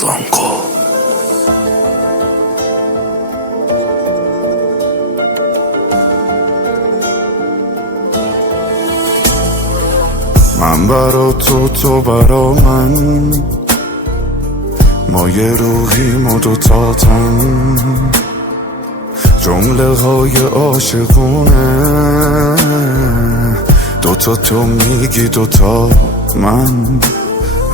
زانکو. من برا تو برا من، ما یه روحیم و دوتاتن، جمله های عاشقونه، دوتا تو میگی دوتا من،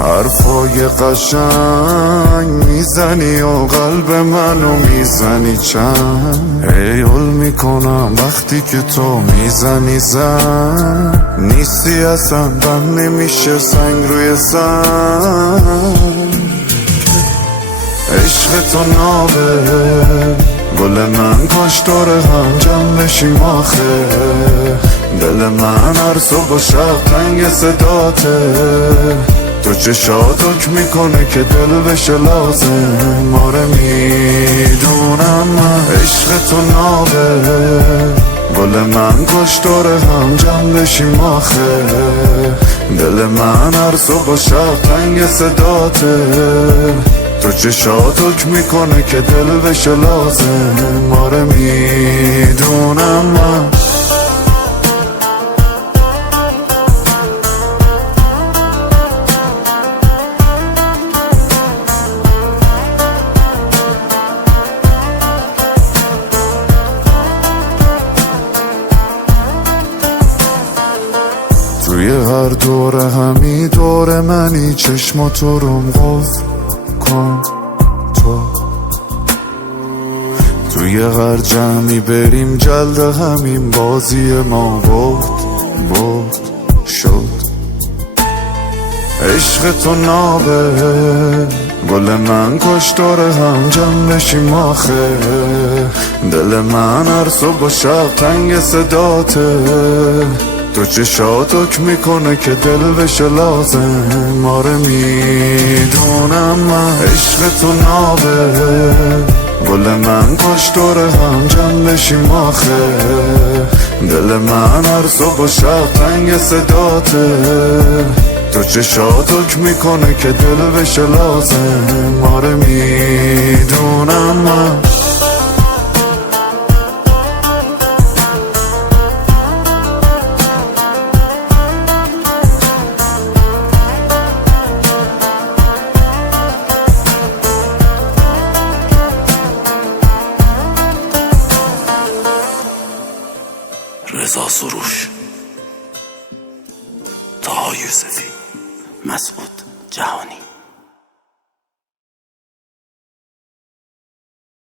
حرفای قشنگ میزنی و قلب منو میزنی چند، هیول میکنم وقتی که تو میزنی زن، نیستی اصلا بند نمیشه سنگ روی سنگ. عشق تو نابه گل من، کاش داره هم جمع بشیم آخه، دل من هر صبح و شب تنگ صداته، تو چشات حکم میکنه که دل بشه لازم، آره میدونم من عشق تو نابه گل من، کاش داره هم جمع بشیم آخه، دل من هر صبح و شب تنگ صداته، تو چشات حکم میکنه که دل بشه لازم، آره میدونم من. توی هر دوره همی دور منی، چشماتو روم قفل کن تو، توی هر جمعی بریم جلد همین بازی ما بود شد. عشق تو نابه گل من، کاش داره هم جمع بشیم آخه، دل من هر صبح و شب تنگ صداته، تو چشات حکم میکنه که دل بشه لازم، آره میدونم من عشق تو نابه گل من، کاش داره هم جمع بشیم آخه، دل من هر صبح و شب تنگ صداته، تو چشات حکم میکنه که دل بشه لازم، آره میدونم من. رضا سروش، طه یوسفی، مسعود جهانی.